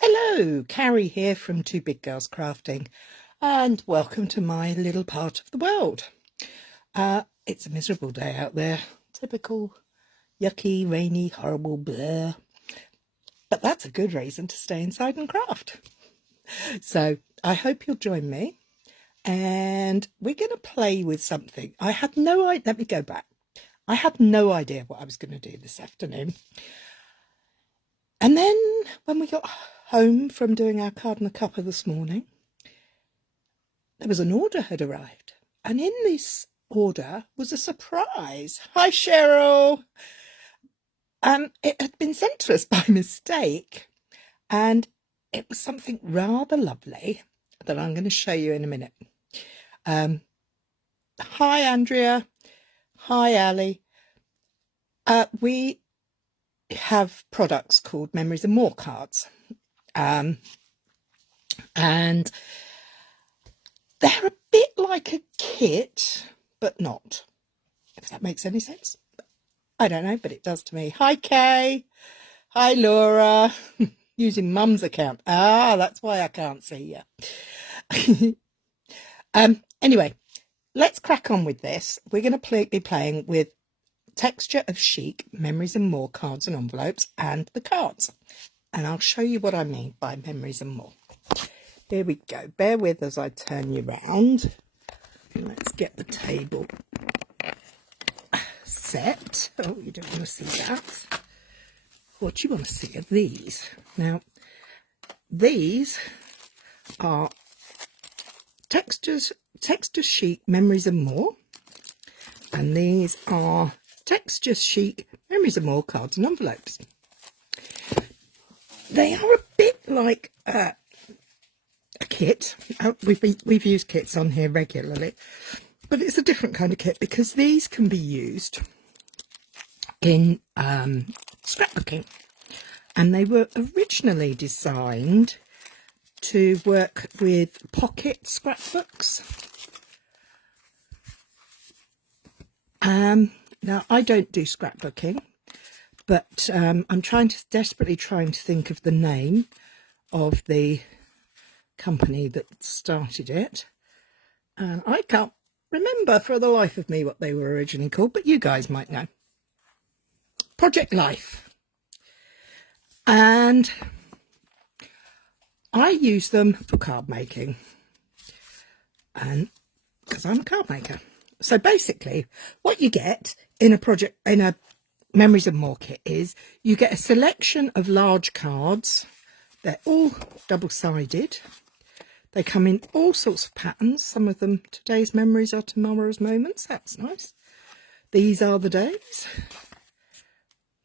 Hello, Cary here from Two Big Girls Crafting, and welcome to my little part of the world. It's a miserable day out there, typical yucky, rainy, horrible blah, but that's a good reason to stay inside and craft. So I hope you'll join me, and we're going to play with something. I had no idea, let me go back. I had no idea what I was going to do this afternoon. And then when we got home from doing our card and a cuppa this morning, there was an order had arrived. And in this order was a surprise. Hi, Cheryl. It had been sent to us by mistake. And it was something rather lovely that I'm going to show you in a minute. Hi, Andrea. Hi, Ali. We have products called Memories and More cards. And they're a bit like a kit, but not, if that makes any sense. I don't know, but it does to me. Hi, Kay. Hi, Laura. Using Mum's account. Ah, that's why I can't see you. Anyway, let's crack on with this. We're going to be playing with Texture Chic, Memories and More cards and envelopes, and the cards. And I'll show you what I mean by Memories and More. Here we go. Bear with as I turn you round. Let's get the table set. Oh, you don't want to see that. What you want to see are these. Now, these are Texture Chic, Memories and More. And these are Texture Chic, Memories and More cards and envelopes. They are a bit like a kit. We've used kits on here regularly, but it's a different kind of kit because these can be used in scrapbooking, and they were originally designed to work with pocket scrapbooks. Now I don't do scrapbooking, but I'm desperately trying to think of the name of the company that started it, and I can't remember for the life of me what they were originally called, but you guys might know. Project Life. And I use them for card making, and because I'm a card maker. So basically what you get in a Memories and More kit is you get a selection of large cards. They're all double-sided. They come in all sorts of patterns. Some of them, today's memories are tomorrow's moments. That's nice. These are the days.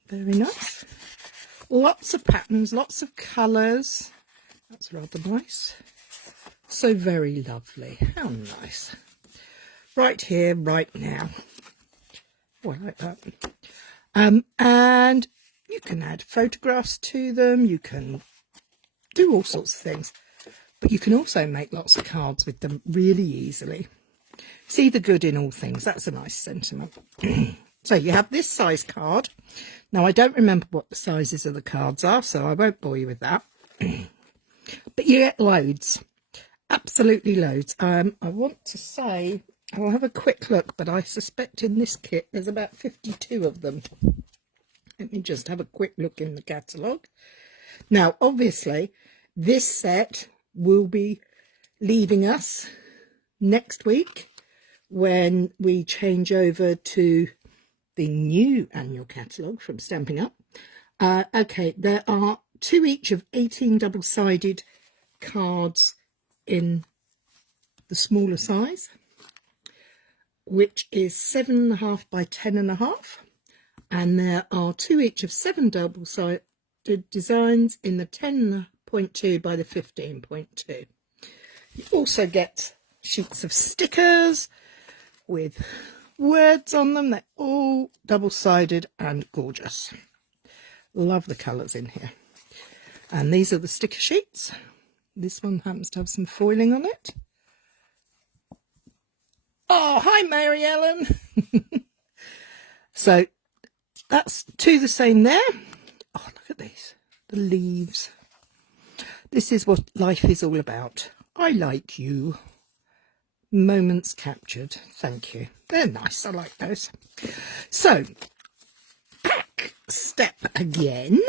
Very nice. Lots of patterns, lots of colours. That's rather nice. So very lovely. How nice. Right here, right now. Oh, I like that. And you can add photographs to them. You can do all sorts of things. But you can also make lots of cards with them really easily. See the good in all things. That's a nice sentiment. So you have this size card. Now, I don't remember what the sizes of the cards are, so I won't bore you with that. But you get loads. Absolutely loads. I want to say, I'll have a quick look, but I suspect in this kit there's about 52 of them. Let me just have a quick look in the catalogue. Now, obviously, this set will be leaving us next week when we change over to the new annual catalogue from Stampin Up. Okay, there are 2 each of 18 double-sided cards in the smaller size, which is 7.5 by 10.5, and there are 2 each of 7 double-sided designs in the 10.2 by the 15.2. You also get sheets of stickers with words on them. They're all double-sided and gorgeous. Love the colours in here. And these are the sticker sheets. This one happens to have some foiling on it. Oh, hi, Mary Ellen. So that's 2 the same there. Oh, look at these, the leaves. This is what life is all about. I like you. Moments captured. Thank you. They're nice. I like those. So, back step again.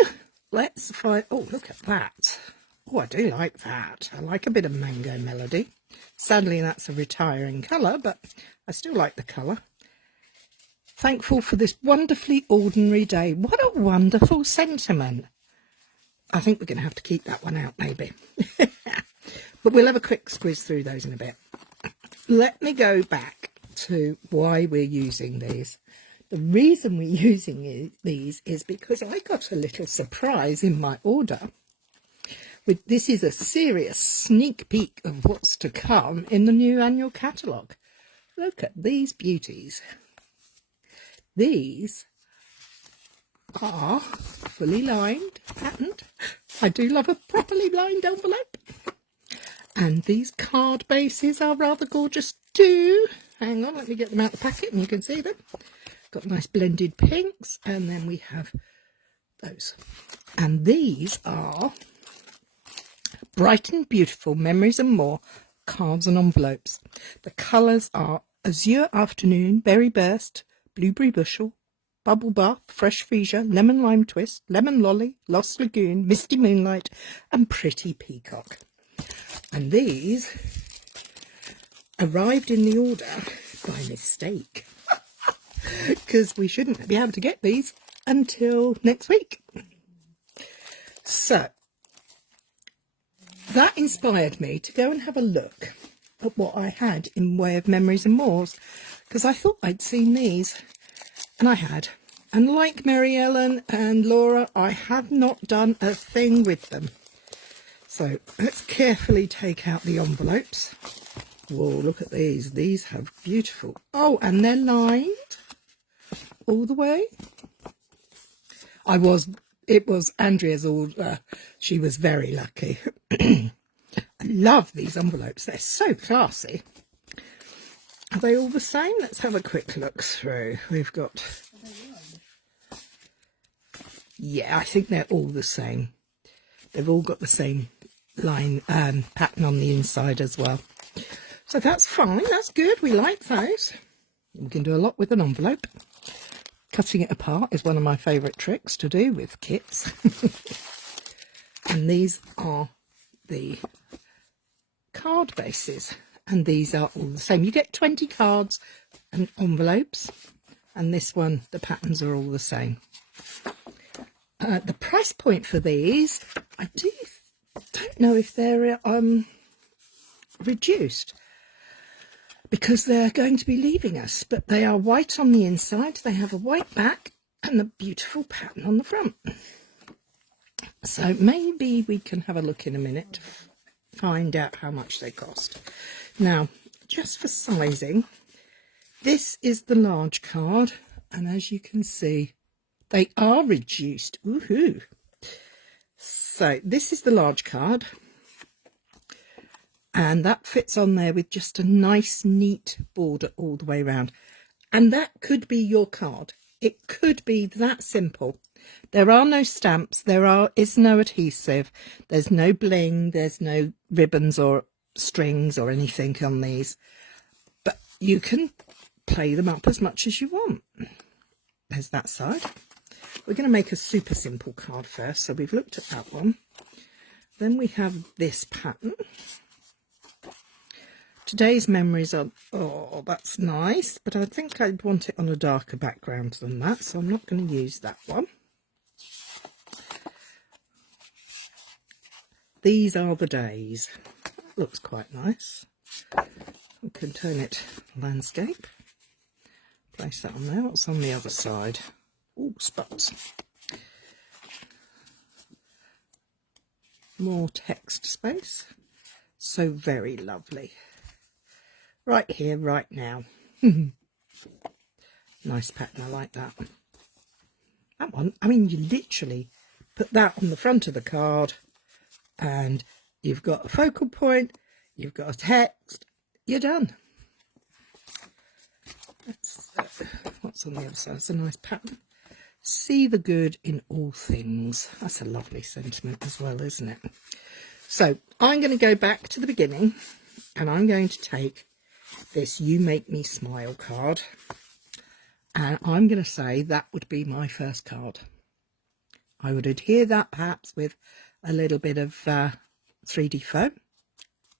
Let's find... Oh, look at that. Oh, I do like that. I like a bit of Mango Melody. Sadly, that's a retiring colour, but I still like the colour. Thankful for this wonderfully ordinary day. What a wonderful sentiment. I think we're going to have to keep that one out, maybe. But we'll have a quick squeeze through those in a bit. Let me go back to why we're using these. The reason we're using these is because I got a little surprise in my order. This is a serious sneak peek of what's to come in the new annual catalogue. Look at these beauties. These are fully lined, patterned. I do love a properly lined envelope. And these card bases are rather gorgeous too. Hang on, let me get them out the packet and you can see them. Got nice blended pinks, and then we have those. And these are Bright and Beautiful Memories and More cards and envelopes. The colours are Azure Afternoon, Berry Burst, Blueberry Bushel, Bubble Bath, Fresh Freesia, Lemon Lime Twist, Lemon Lolly, Lost Lagoon, Misty Moonlight and Pretty Peacock. And these arrived in the order by mistake because we shouldn't be able to get these until next week. So that inspired me to go and have a look at what I had in way of Memories and Mores, because I thought I'd seen these, and I had. And like Mary Ellen and Laura, I have not done a thing with them. So let's carefully take out the envelopes. Whoa, look at these. These have beautiful... Oh, and they're lined all the way. It was Andrea's order. She was very lucky. I love these envelopes. They're so classy. Are they all the same? Let's have a quick look through. We've got... Yeah, I think they're all the same. They've all got the same line pattern on the inside as well. So that's fine. That's good. We like those. We can do a lot with an envelope. Cutting it apart is one of my favourite tricks to do with kits. And these are the card bases, and these are all the same. You get 20 cards and envelopes, and this one, the patterns are all the same. The price point for these, I don't know if they're reduced, because they're going to be leaving us, but they are white on the inside. They have a white back and a beautiful pattern on the front. So maybe we can have a look in a minute to find out how much they cost. Now, just for sizing, this is the large card, and as you can see, they are reduced. Woohoo! So this is the large card, and that fits on there with just a nice neat border all the way around. And that could be your card. It could be that simple. There are no stamps, is no adhesive, there's no bling, there's no ribbons or strings or anything on these. But you can play them up as much as you want. There's that side. We're going to make a super simple card first, so we've looked at that one. Then we have this pattern. Today's memories are, oh, that's nice, but I think I'd want it on a darker background than that, so I'm not going to use that one. These are the days. That looks quite nice. We can turn it landscape. Place that on there. What's on the other side? Oh, spots. More text space. So very lovely. Right here, right now. Nice pattern, I like that. That one, I mean, you literally put that on the front of the card and you've got a focal point, you've got a text, you're done. What's on the other side? It's a nice pattern. See the good in all things. That's a lovely sentiment as well, isn't it? So I'm going to go back to the beginning, and I'm going to take this You Make Me Smile card, and I'm going to say that would be my first card. I would adhere that perhaps with a little bit of 3D foam,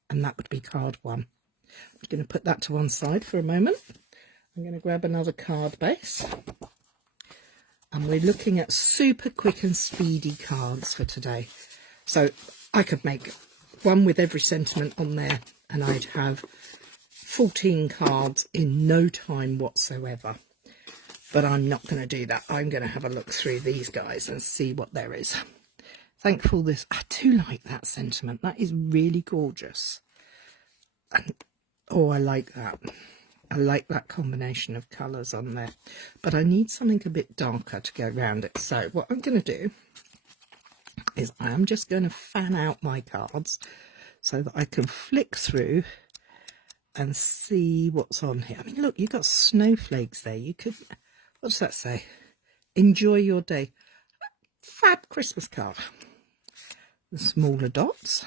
and that would be card 1. I'm going to put that to one side for a moment. I'm going to grab another card base, and we're looking at super quick and speedy cards for today. So I could make one with every sentiment on there, and I'd have 14 cards in no time whatsoever. But I'm not going to do that. I'm going to have a look through these guys and see what there is. Thankful this, I do like that sentiment. That is really gorgeous. And, oh, I like that. I like that combination of colours on there. But I need something a bit darker to go around it. So what I'm going to do is I am just going to fan out my cards so that I can flick through and see what's on here. I mean, look, you've got snowflakes there. You could, what does that say? Enjoy your day. Fab Christmas card. The smaller dots.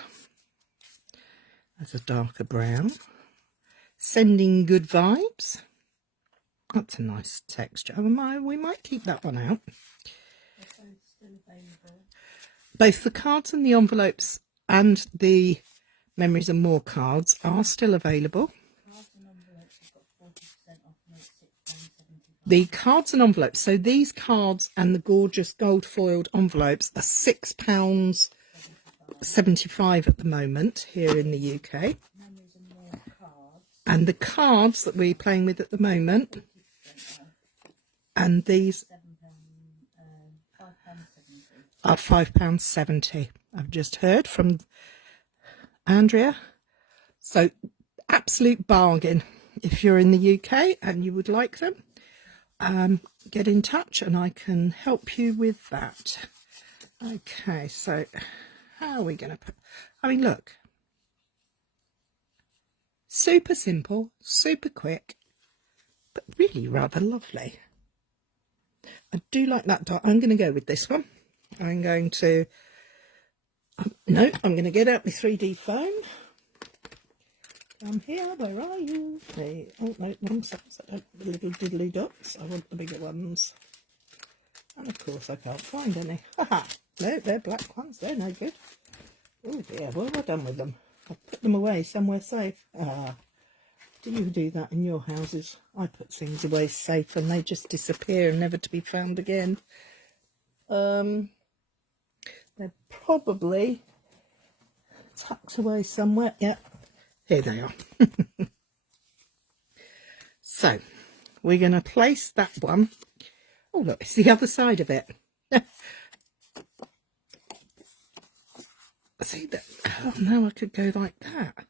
There's a darker brown. Sending good vibes. That's a nice texture. We might keep that one out. Both the cards and the envelopes and the Memories and More cards are still available. The cards and envelopes, so these cards and the gorgeous gold foiled envelopes are £6.75 at the moment here in the UK. And the cards that we're playing with at the moment, and these are £5.70. I've just heard from Andrea. So absolute bargain. If you're in the UK and you would like them, get in touch and I can help you with that. Okay, so how are we going to put, I mean, look, super simple, super quick, but really rather lovely. I do like that dot. I'm going to go with this one. I'm going to, no, I'm going to get out my 3D foam. Come here, where are you? Hey, oh no, the little diddly dots. I want the bigger ones. And of course I can't find any. Haha, no, they're black ones, they're no good. Oh dear, what have I done with them? I've put them away somewhere safe. Do you do that in your houses? I put things away safe and they just disappear and never to be found again. They're probably tucked away somewhere. Yeah, here they are. So we're going to place that one. Oh look, it's the other side of it. See that? Oh no, I could go like that.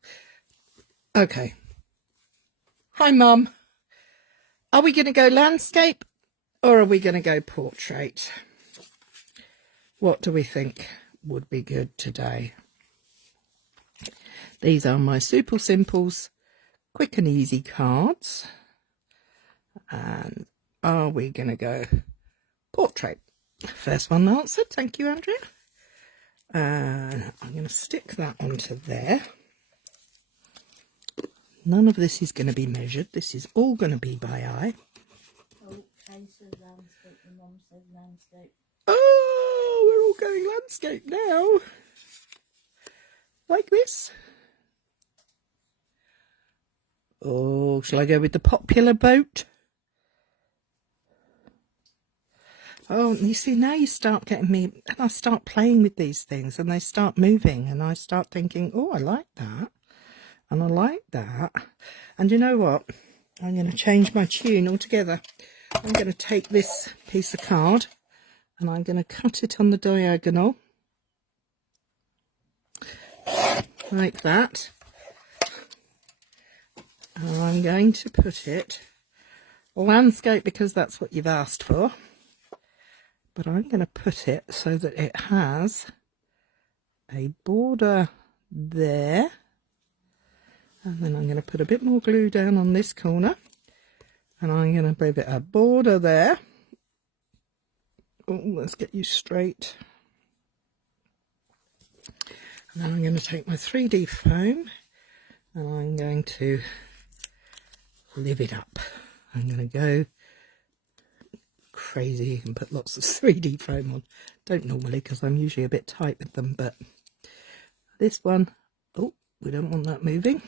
Okay. Hi Mum. Are we going to go landscape or are we going to go portrait? What do we think would be good today? These are my Super Simples quick and easy cards. And are we going to go portrait? First one answered. Thank you, Andrea. And I'm going to stick that onto there. None of this is going to be measured. This is all going to be by eye. Okay, so landscape, your mum said landscape. Oh, we're all going landscape now. Like this. Oh, shall I go with the popular boat? Oh, you see, now you start getting me, and I start playing with these things, and they start moving, and I start thinking, oh, I like that, and I like that. And you know what? I'm going to change my tune altogether. I'm going to take this piece of card, and I'm going to cut it on the diagonal, like that. And I'm going to put it landscape because that's what you've asked for. But I'm going to put it so that it has a border there. And then I'm going to put a bit more glue down on this corner. And I'm going to give it a border there. Oh, let's get you straight. Now I'm going to take my 3D foam and I'm going to live it up. I'm going to go crazy and put lots of 3D foam on. Don't normally, because I'm usually a bit tight with them, but this one, oh, we don't want that moving.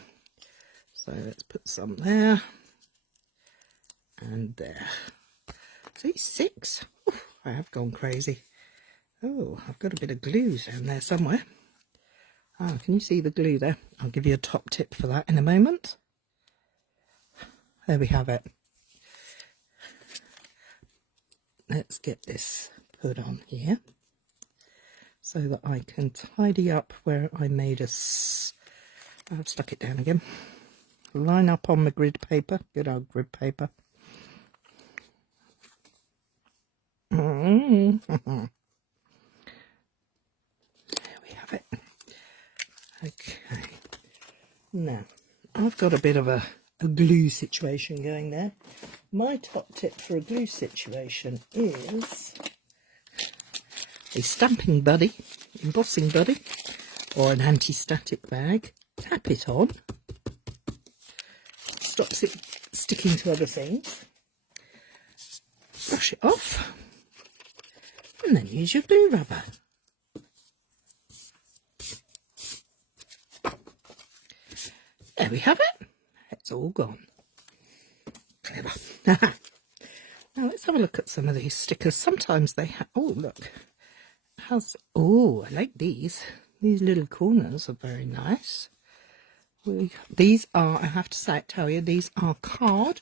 So let's put some there and there. See, 6. Oof, I have gone crazy. Oh, I've got a bit of glue down there somewhere. Ah, can you see the glue there? I'll give you a top tip for that in a moment. There we have it. Let's get this put on here so that I can tidy up where I made I've stuck it down again. Line up on the grid paper, good old grid paper. There we have it. Okay, now I've got a bit of a glue situation going there. My top tip for a glue situation is a stamping buddy, embossing buddy, or an anti-static bag. Tap it on, stops it sticking to other things. Brush it off, and then use your glue rubber. There we have it. It's all gone. Clever. Now let's have a look at some of these stickers. Sometimes they have, oh look, oh, I like these. These little corners are very nice. These are, I have to tell you, these are card.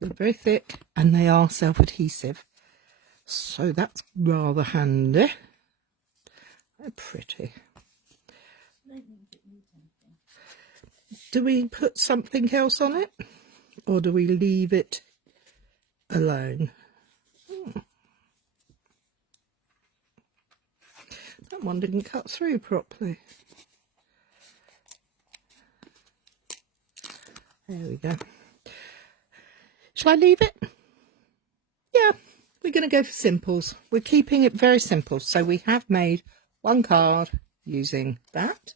They're very thick and they are self-adhesive. So that's rather handy. They're pretty. Do we put something else on it, or do we leave it alone? That one didn't cut through properly. There we go. Shall I leave it? Yeah, we're going to go for simples. We're keeping it very simple. So we have made one card using that.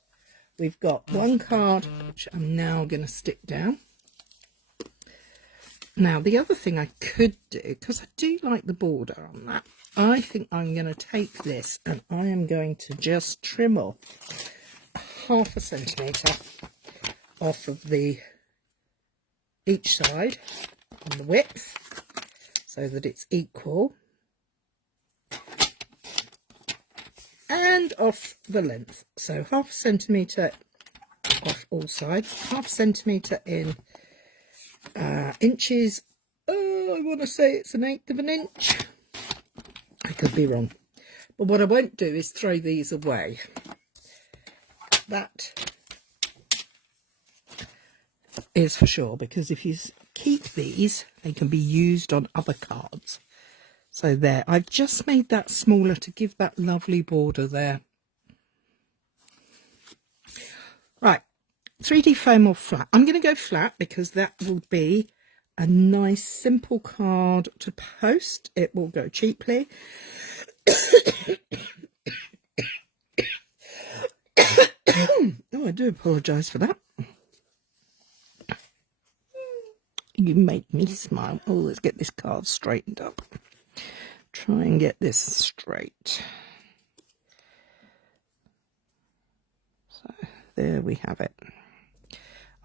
We've got one card, which I'm now going to stick down. Now, the other thing I could do, because I do like the border on that, I think I'm going to take this and I am going to just trim off 1/2 centimetre off of each side on the width so that it's equal, and off the length, so 1/2 centimetre off all sides, 1/2 centimetre in inches. Oh, I want to say it's 1/8 of an inch. I could be wrong, but what I won't do is throw these away. That is for sure, because if you keep these, they can be used on other cards. So there, I've just made that smaller to give that lovely border there. Right, 3D foam or flat? I'm going to go flat because that will be a nice simple card to post. It will go cheaply. Oh, I do apologise for that. You make me smile. Oh, let's get this card straightened up. Try and get this straight. So there we have it.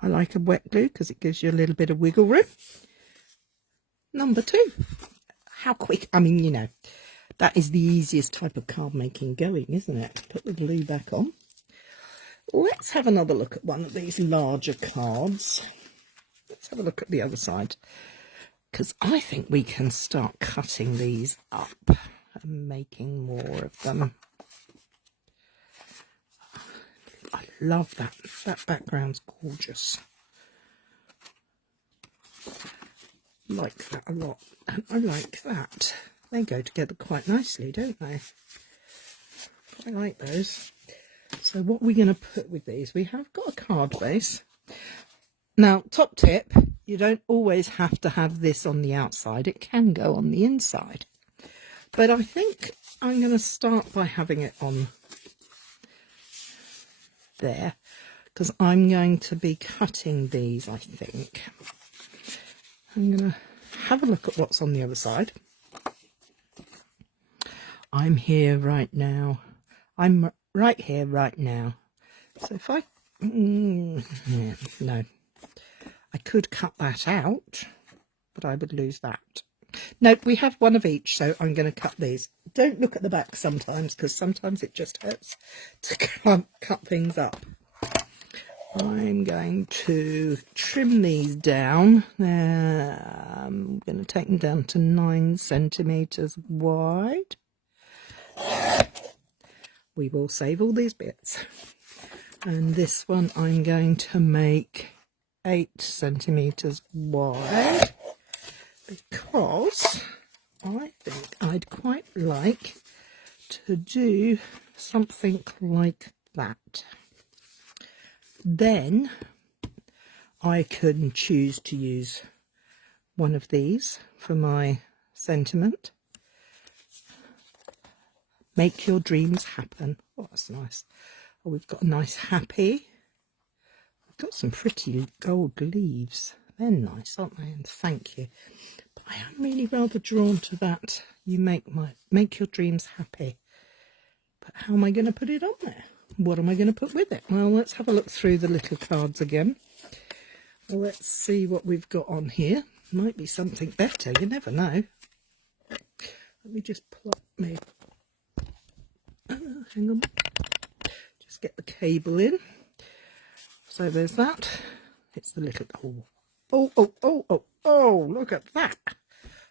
I like a wet glue because it gives you a little bit of wiggle room. Number 2. How quick, I mean, you know, that is the easiest type of card making going, isn't it? Put the glue back on. Let's have another look at one of these larger cards. Let's have a look at the other side, because I think we can start cutting these up and making more of them. I love that. That background's gorgeous. Like that a lot. And I like that. They go together quite nicely, don't they? I like those. So what are we going to put with these? We have got a card base. Now, top tip, you don't always have to have this on the outside. It can go on the inside. But I think I'm going to start by having it on there, because I'm going to be cutting these, I think. I'm going to have a look at what's on the other side. I'm here right now. I'm right here right now. So if I... yeah, no. I could cut that out, but I would lose that. No, we have one of each, so I'm going to cut these. Don't look at the back sometimes, because sometimes it just hurts to cut things up. I'm going to trim these down. I'm going to take them down to 9 centimetres wide. We will save all these bits. And this one I'm going to make 8 centimetres wide, because I think I'd quite like to do something like that. Then I can choose to use one of these for my sentiment. Make your dreams happen. Oh, that's nice. Oh, we've got a nice happy. We've got some pretty gold leaves. They're nice, aren't they? And thank you. But I am really rather drawn to that. You make your dreams happy. But how am I going to put it on there? What am I going to put with it? Well, let's have a look through the little cards again. Well, let's see what we've got on here. Might be something better. You never know. Let me just plop me. Hang on. Just get the cable in. So there's that. It's the little... Oh, look at that.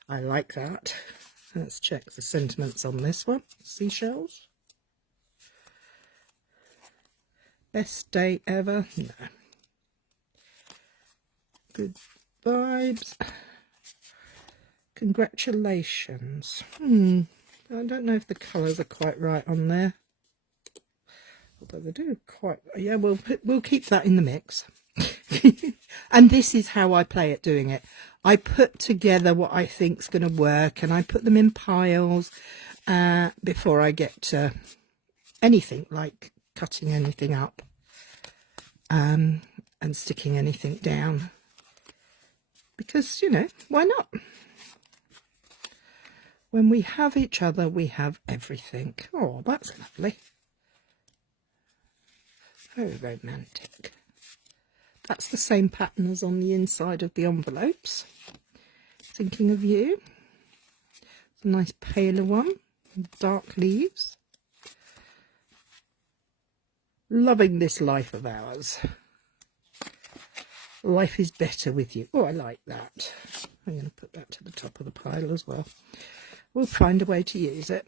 I like that. Let's check the sentiments on this one. Seashells. Best day ever. No. Good vibes. Congratulations. I don't know if the colours are quite right on there. Although they do quite... Yeah, we'll keep that in the mix. And this is how I play at doing it. I put together what I think's going to work, and I put them in piles before I get to anything like cutting anything up and sticking anything down. Because, you know, why not? When we have each other, we have everything. Oh, that's lovely. Very romantic. That's the same pattern as on the inside of the envelopes. Thinking of you. It's a nice paler one. Dark leaves. Loving this life of ours. Life is better with you. Oh, I like that. I'm going to put that to the top of the pile as well. We'll find a way to use it.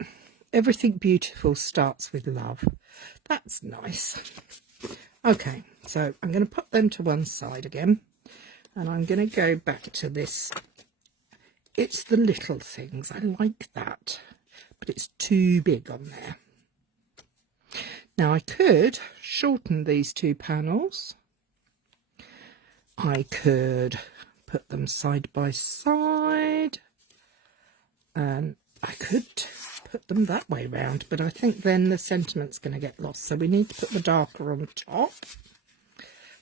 Everything beautiful starts with love. That's nice. Okay, so I'm going to put them to one side again, and I'm going to go back to this. It's the little things. I like that, but it's too big on there. Now I could shorten these two panels. I could put them side by side, and I could put them that way round, but I think then the sentiment's going to get lost, so we need to put the darker on top.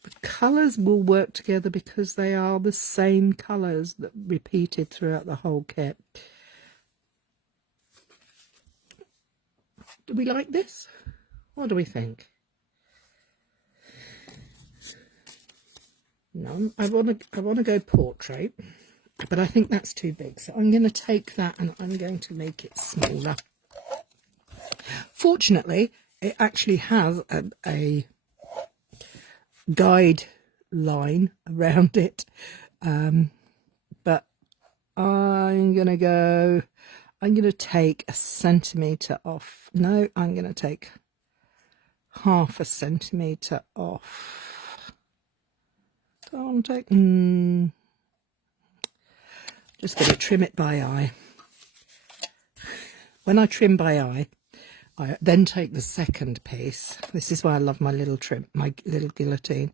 The colours will work together because they are the same colours that repeated throughout the whole kit. Do we like this? What do we think? No, I want to go portrait, but I think that's too big, so I'm going to take that and I'm going to make it smaller. Fortunately, it actually has a guide line around it, but I'm going to take 1 centimetre off. No, I'm going to take 1/2 centimetre off. Don't take... Just going to trim it by eye. When I trim by eye, I then take the second piece. This is why I love my little guillotine,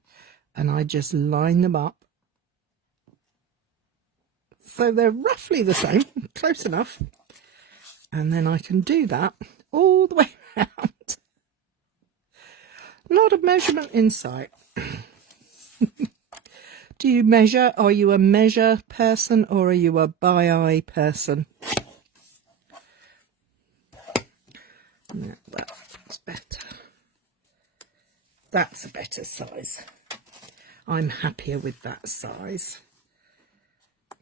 and I just line them up so they're roughly the same, close enough, and then I can do that all the way around. Not a measurement in sight. Do you measure? Are you a measure person or are you a by eye person? No, that's better. That's a better size. I'm happier with that size.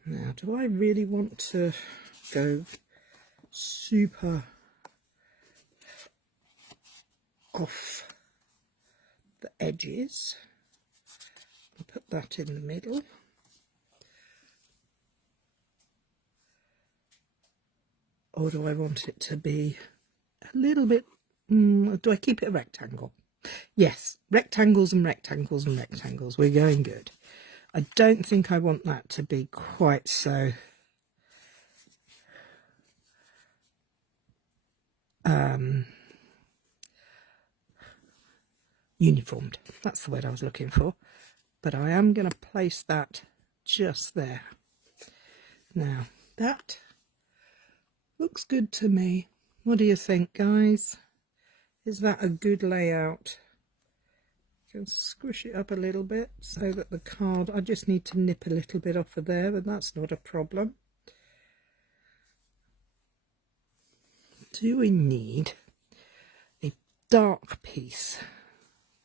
Now, do I really want to go super off the edges? I'll put that in the middle. Or do I want it to be a little bit, do I keep it a rectangle? Yes, rectangles and rectangles and rectangles. We're going good. I don't think I want that to be quite so uniformed. That's the word I was looking for. But I am going to place that just there. Now, that looks good to me. What do you think, guys? Is that a good layout? You can squish it up a little bit so that the card, I just need to nip a little bit off of there, but that's not a problem. Do we need a dark piece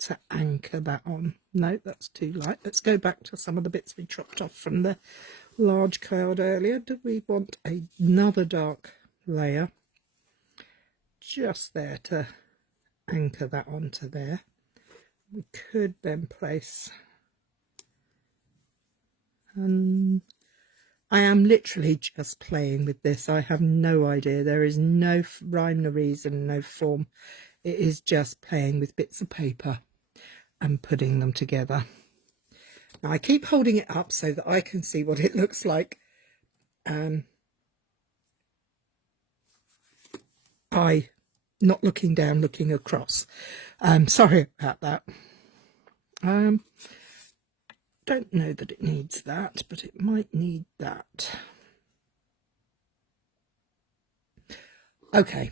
to anchor that on? No, that's too light. Let's go back to some of the bits we chopped off from the large card earlier. Do we want another dark layer just there to anchor that onto there? We could then place, I am literally just playing with this. I have no idea. There is no rhyme, no reason, no form. It is just playing with bits of paper and putting them together. Now I keep holding it up so that I can see what it looks like. By not looking down, looking across. Sorry about that. Don't know that it needs that, but it might need that. Okay.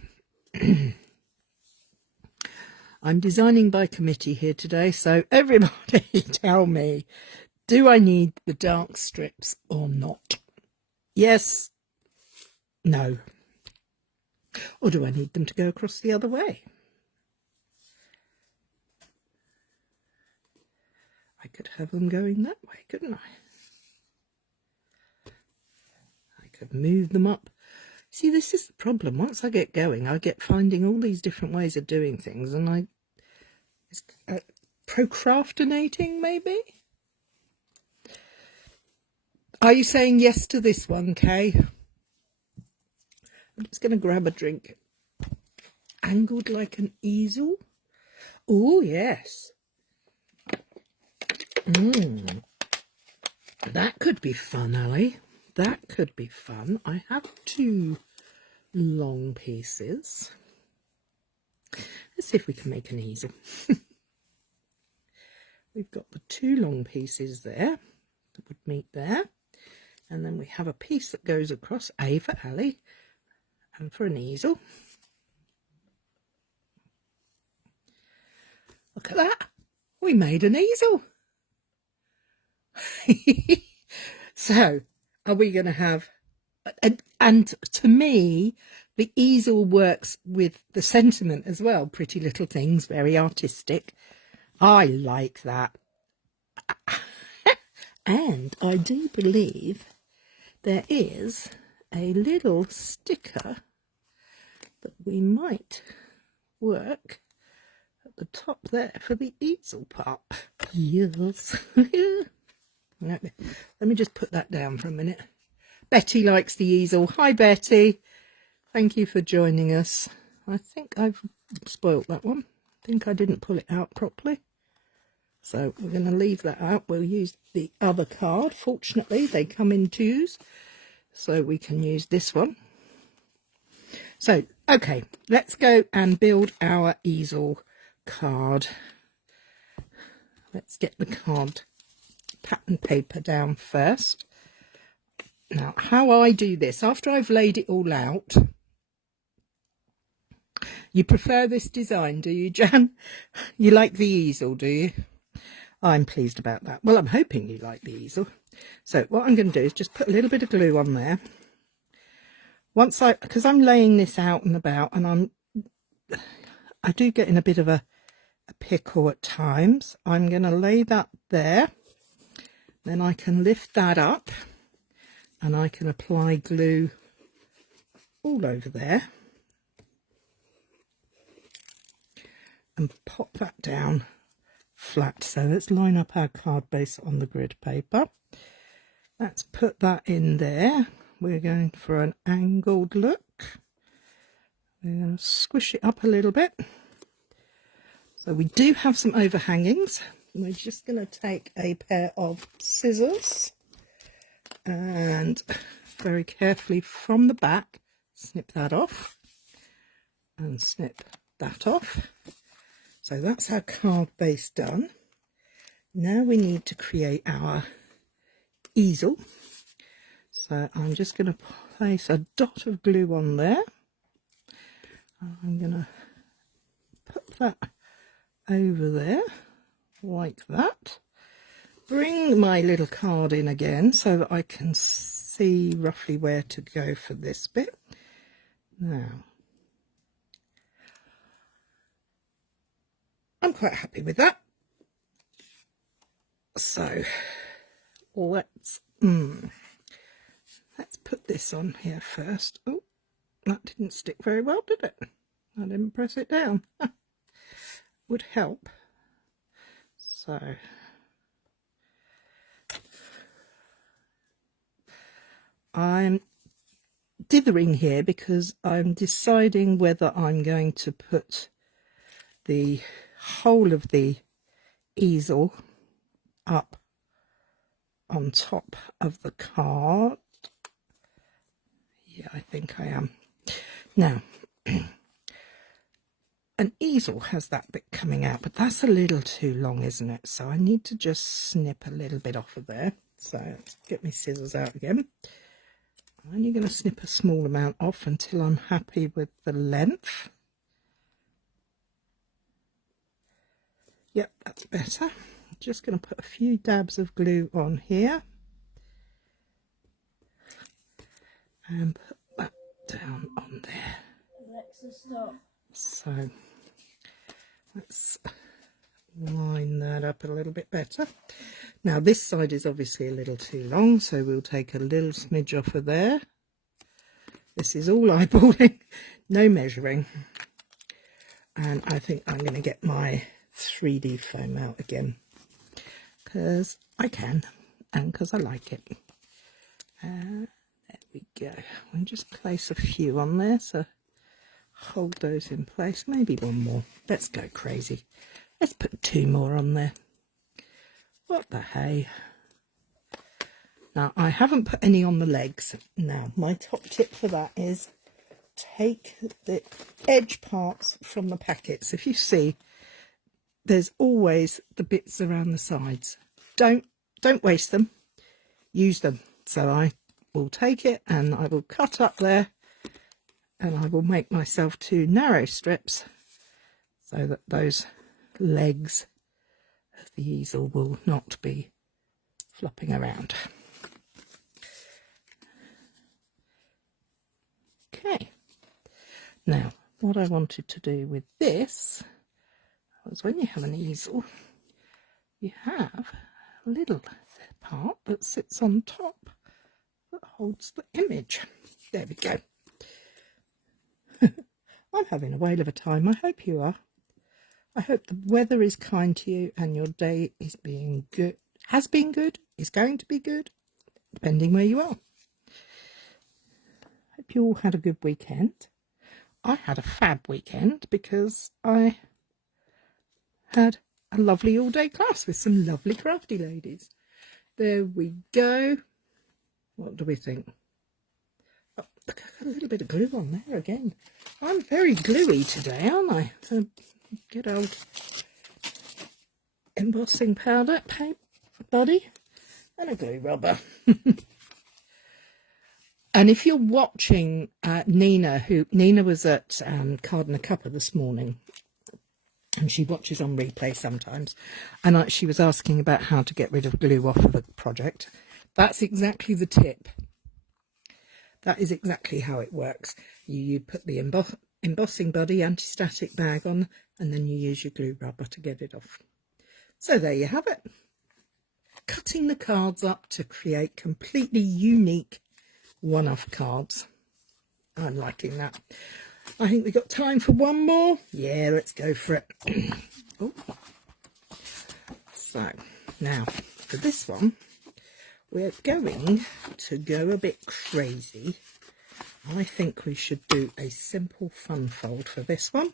I'm designing by committee here today, so everybody tell me, do I need the dark strips or not? Yes, no. Or do I need them to go across the other way? I could have them going that way, couldn't I? I could move them up. See, this is the problem. Once I get going, I get finding all these different ways of doing things, and it's procrastinating, maybe? Are you saying yes to this one, Kay? I'm just going to grab a drink. Angled like an easel? Oh, yes. That could be fun, Ali. That could be fun. I have 2 long pieces. Let's see if we can make an easel. We've got the 2 long pieces there that would meet there. And then we have a piece that goes across, A for Ali, and for an easel. Look at that. We made an easel. So, are we going to have... And to me, the easel works with the sentiment as well. Pretty little things, very artistic. I like that. And I do believe there is a little sticker that we might work at the top there for the easel part. Yes. Let me just put that down for a minute. Betty likes the easel. Hi, Betty. Thank you for joining us. I think I've spoilt that one. I think I didn't pull it out properly. So we're going to leave that out. We'll use the other card. Fortunately, they come in 2s, so we can use this one. So, okay, let's go and build our easel card. Let's get the card pattern paper down first. Now, how I do this, after I've laid it all out, You prefer this design, do you, Jan? You like the easel, do you? I'm pleased about that. Well, I'm hoping you like the easel. So what I'm going to do is just put a little bit of glue on there. Because I'm laying this out and about, and I do get in a bit of a pickle at times. I'm going to lay that there. Then I can lift that up and I can apply glue all over there and pop that down flat. So let's line up our card base on the grid paper. Let's put that in there. We're going for an angled look. We're going to squish it up a little bit. So we do have some overhangings. We're just going to take a pair of scissors and very carefully from the back snip that off and snip that off. So that's our card base done. Now we need to create our easel. So I'm just going to place a dot of glue on there. I'm going to put that over there like that. Bring my little card in again so that I can see roughly where to go for this bit. Now, I'm quite happy with that. So let's put this on here first. Oh, that didn't stick very well, did it? I didn't press it down. Would help. So I'm dithering here because I'm deciding whether I'm going to put the whole of the easel up on top of the card. Yeah, I think I am. Now, an easel has that bit coming out, but that's a little too long, isn't it? So I need to just snip a little bit off of there. So let's get my scissors out again. I'm only going to snip a small amount off until I'm happy with the length. Yep, that's better. I'm just going to put a few dabs of glue on here and put that down on there. Alexa, stop. So let's line that up a little bit better. Now this side is obviously a little too long, so we'll take a little smidge off of there. This is all eyeballing, no measuring. And I think I'm going to get my 3D foam out again because I can and because I like it. There we go. We'll just place a few on there, so hold those in place. Maybe one more. Let's go crazy. Let's put 2 more on there. What the hey? Now I haven't put any on the legs. Now my top tip for that is take the edge parts from the packets. If you see, there's always the bits around the sides. Don't waste them. Use them. So I will take it and I will cut up there and I will make myself 2 narrow strips so that those legs of the easel will not be flopping around. Okay. Now, what I wanted to do with this was when you have an easel, you have a little part that sits on top that holds the image. There we go. I'm having a whale of a time. I hope you are. I hope the weather is kind to you and your day is being good, has been good, is going to be good, depending where you are. Hope you all had a good weekend. I had a fab weekend because I had a lovely all-day class with some lovely crafty ladies. There we go. What do we think? Oh, look, I've got a little bit of glue on there again. I'm very gluey today, aren't I? So good old embossing powder, paint buddy, and a glue rubber. And if you're watching Nina was at Card and a Cuppa this morning, and she watches on replay sometimes, and she was asking about how to get rid of glue off of a project. That's exactly the tip. That is exactly how it works. You put the embossing body anti-static bag on, and then you use your glue rubber to get it off. So there you have it. Cutting the cards up to create completely unique one-off cards. I'm liking that. I think we've got time for one more. Yeah, let's go for it. Oh. So now for this one, we're going to go a bit crazy. I think we should do a simple fun fold for this one.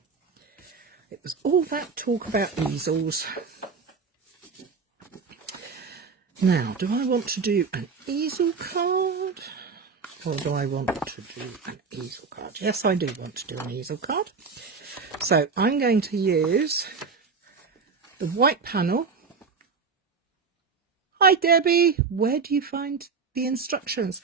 It was all that talk about easels. Now, do I want to do an easel card? Or do I want to do an easel card? Yes, I do want to do an easel card. So I'm going to use the white panel. Hi, Debbie. Where do you find the instructions?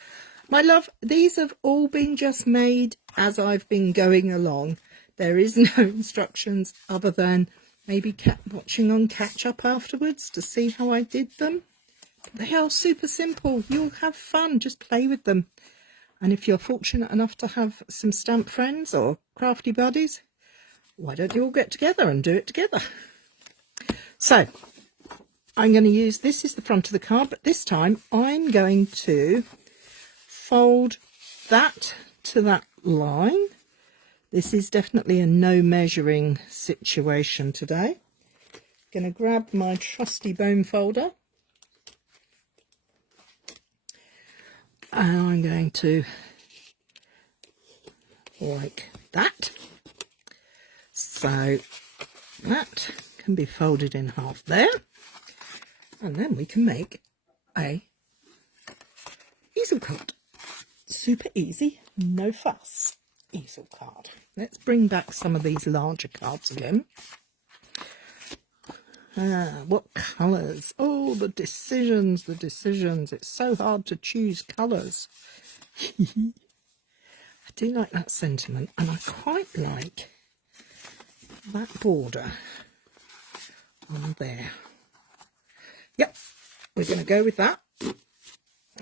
My love, these have all been just made as I've been going along. There is no instructions other than maybe watching on catch up afterwards to see how I did them. They are super simple. You'll have fun. Just play with them. And if you're fortunate enough to have some stamp friends or crafty buddies, why don't you all get together and do it together? So I'm going to use, this is the front of the card, but this time I'm going to fold that to that line. This is definitely a no measuring situation today. Going to grab my trusty bone folder. And I'm going to, like that. So that can be folded in half there. And then we can make a easel card. Super easy, no fuss easel card. Let's bring back some of these larger cards again. What colours? Oh, the decisions, the decisions. It's so hard to choose colours. I do like that sentiment, and I quite like that border on there. Yep, we're going to go with that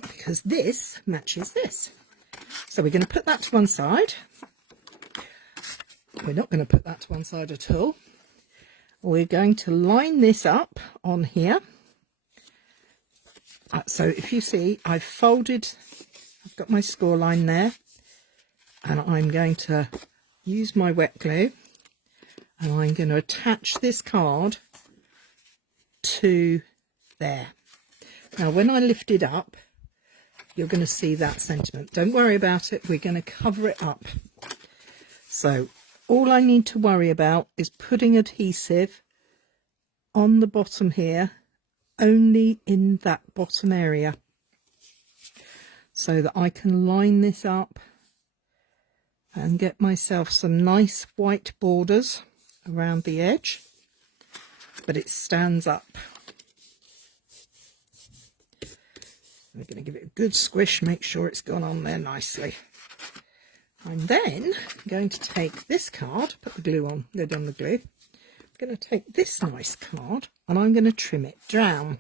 because this matches this. So we're going to put that to one side. We're not going to put that to one side at all. We're going to line this up on here. So if you see, I've folded, I've got my score line there, and I'm going to use my wet glue, and I'm going to attach this card to there. Now when I lift it up, you're going to see that sentiment. Don't worry about it, we're going to cover it up. So all I need to worry about is putting adhesive on the bottom here, only in that bottom area, so that I can line this up and get myself some nice white borders around the edge, but it stands up. We're going to give it a good squish, make sure it's gone on there nicely. I'm then going to take this card, put the glue on, lid on the glue. I'm going to take this nice card and I'm going to trim it down.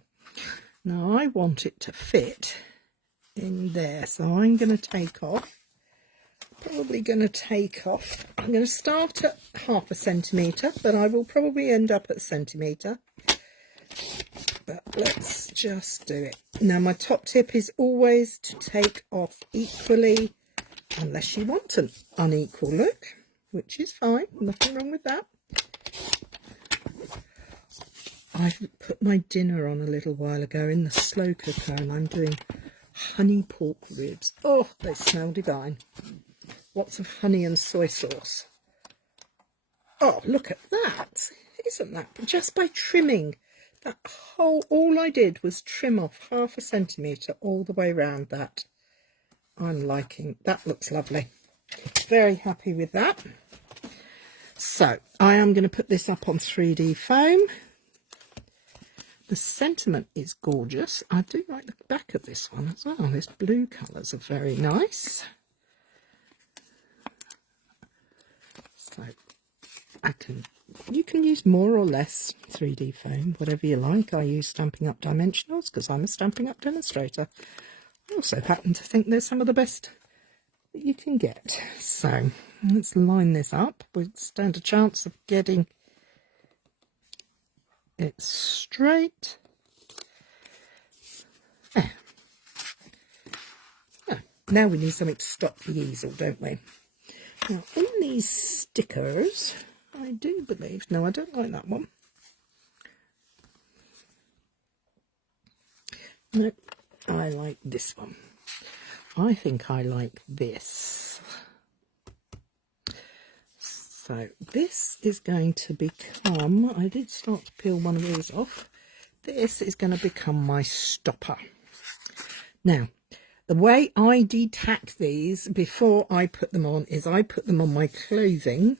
Now I want it to fit in there, so I'm going to take off, I'm going to start at 1/2 centimetre, but I will probably end up at 1 centimetre. But let's just do it. Now my top tip is always to take off equally, unless you want an unequal look, which is fine, nothing wrong with that. I put my dinner on a little while ago in the slow cooker, and I'm doing honey pork ribs. Oh, they smell divine. Lots of honey and soy sauce. Oh, look at that. Isn't that? Just by trimming that whole, all I did was trim off 1/2 centimetre all the way around that. I'm liking, that looks lovely. Very happy with that. So I am going to put this up on 3D foam. The sentiment is gorgeous. I do like the back of this one as well. This blue colours are very nice. So you can use more or less 3D foam, whatever you like. I use Stampin' Up dimensionals because I'm a Stampin' Up demonstrator. I also happen to think they're some of the best that you can get. So let's line this up. We stand a chance of getting it straight. There. Oh, now we need something to stop the easel, don't we? Now, in these stickers, I do believe... No, I don't like that one. No, I like this one. I think I like this. So this is going to become... I did start to peel one of these off. This is going to become my stopper. Now, the way I detack these before I put them on is I put them on my clothing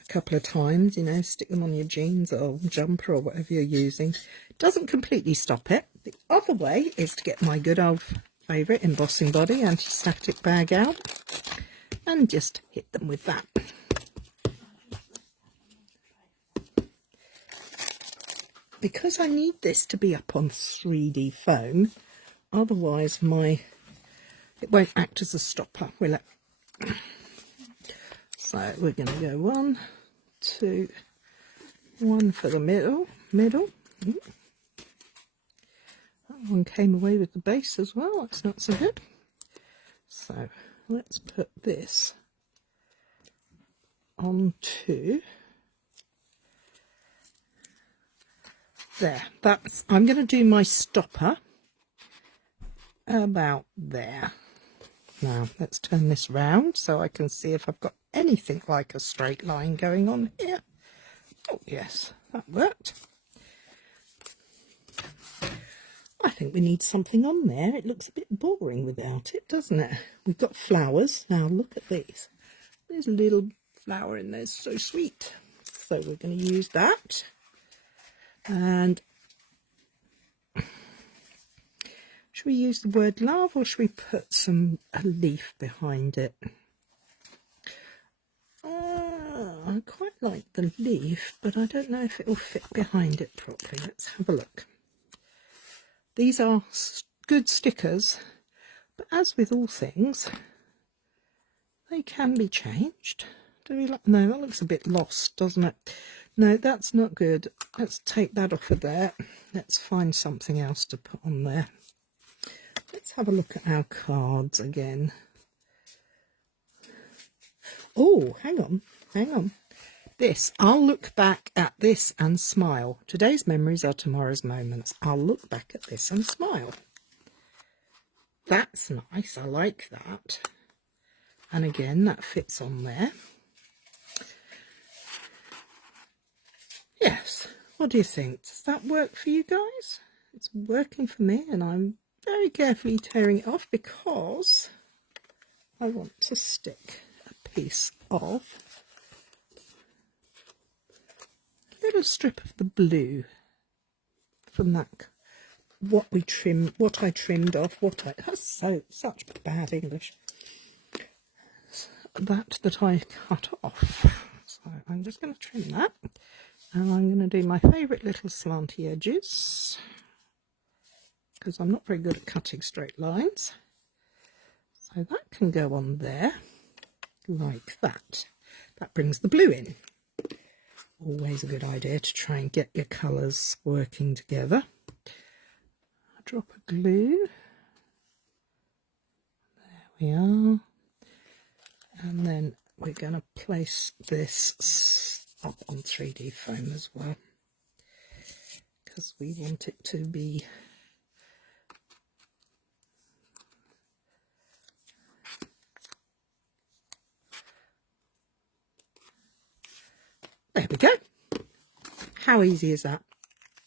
a couple of times, you know, stick them on your jeans or jumper or whatever you're using. Doesn't completely stop it. The other way is to get my good old favourite embossing body anti-static bag out and just hit them with that. Because I need this to be up on 3D foam, otherwise it won't act as a stopper, will it? So we're going to go 1, 2, 1 for the middle. That one came away with the base as well. That's not so good. So let's put this onto there. I'm going to do my stopper about there. Now let's turn this round so I can see if I've got anything like a straight line going on here. Oh yes, that worked. I think we need something on there. It looks a bit boring without it, doesn't it? We've got flowers. Now look at these. There's a little flower in there, so sweet. So we're going to use that. And should we use the word love or should we put a leaf behind it? I quite like the leaf, but I don't know if it will fit behind it properly. Let's have a look. These are good stickers, but as with all things, they can be changed. Do we like? No, that looks a bit lost, doesn't it? No, that's not good. Let's take that off of there. Let's find something else to put on there. Let's have a look at our cards again. Oh, hang on. This, I'll look back at this and smile. Today's memories are tomorrow's moments. I'll look back at this and smile. That's nice. I like that. And again, that fits on there. Yes. What do you think? Does that work for you guys? It's working for me, and I'm very carefully tearing it off because I want to stick a piece of a little strip of the blue from that what I trimmed off, that's such bad English. That I cut off. So I'm just going to trim that, and I'm going to do my favourite little slanty edges because I'm not very good at cutting straight lines. So that can go on there like that. That brings the blue in. Always a good idea to try and get your colours working together. A drop of glue. There we are. And then we're going to place this up on 3D foam as well, because we want it to be there we go. How easy is that?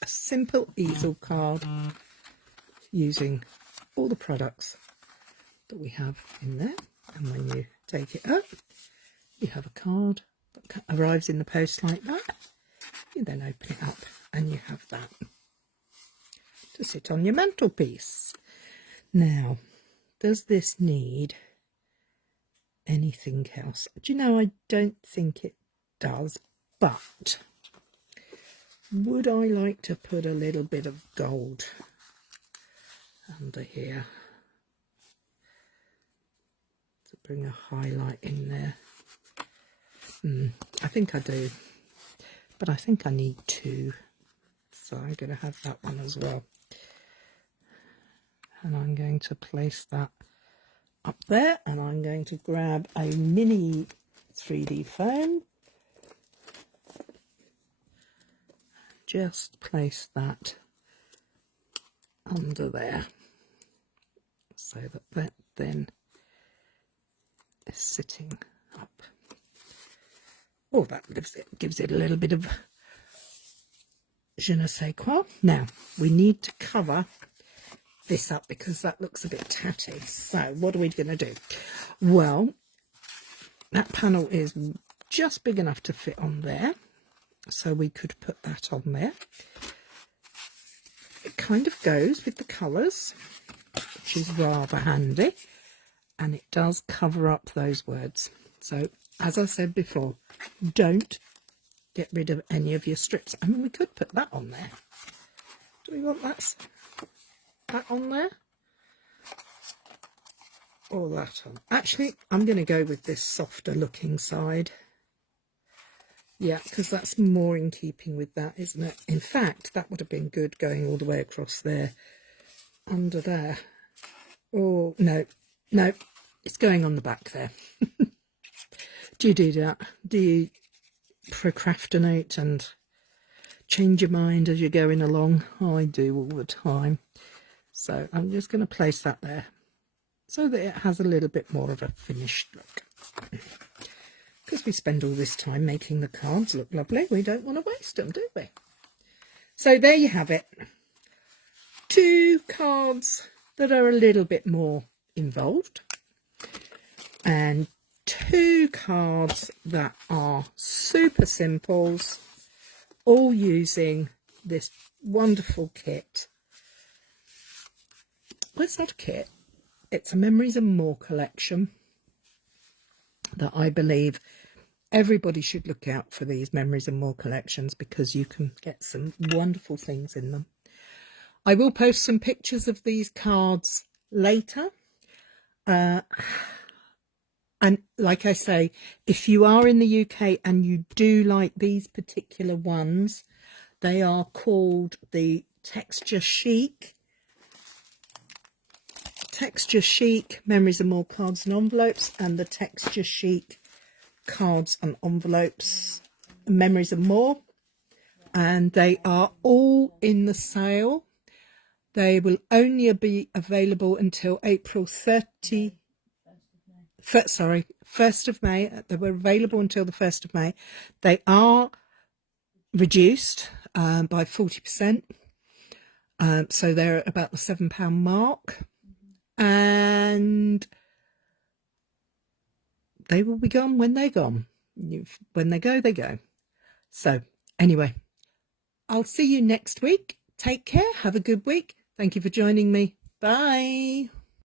A simple easel card using all the products that we have in there. And when you take it up, you have a card that arrives in the post like that. You then open it up and you have that. to sit on your mantelpiece. Now, does this need anything else? Do you know, I don't think it does, but would I like to put a little bit of gold under here to bring a highlight in there? I think I do, but I think I need two, so I'm going to have that one as well. And I'm going to place that up there, and I'm going to grab a mini 3D foam, just place that under there so that that then is sitting up. Oh, that gives it a little bit of je ne sais quoi. Now we need to cover this up because that looks a bit tatty. So what are we going to do? Well, that panel is just big enough to fit on there, so we could put that on there. It kind of goes with the colours, which is rather handy, and it does cover up those words. So as I said before, don't get rid of any of your strips. I mean, we could put that on there. Do we want that on there? Or that on? Actually, I'm going to go with this softer looking side. Yeah, because that's more in keeping with that, isn't it? In fact, that would have been good going all the way across there, under there. Oh, no, it's going on the back there. Do you do that? Do you procrastinate and change your mind as you're going along? I do all the time. So I'm just going to place that there so that it has a little bit more of a finished look. Because we spend all this time making the cards look lovely, we don't want to waste them, do we? So there you have it. 2 cards that are a little bit more involved, and 2 cards that are super simples, all using this wonderful kit. Where's that kit? It's a Memories and More collection that I believe everybody should look out for, these Memories and More collections, because you can get some wonderful things in them. I will post some pictures of these cards later. And like I say, if you are in the UK and you do like these particular ones, they are called the Texture Chic Memories and More cards and envelopes, and the Texture Chic cards and envelopes Memories and More, and they are all in the sale. They will only be available until April 1st of May. They were available until the 1st of May. They are reduced by 40%, so they're at about the £7 mark. And they will be gone when they're gone. When they go, they go. So anyway, I'll see you next week. Take care. Have a good week. Thank you for joining me. Bye.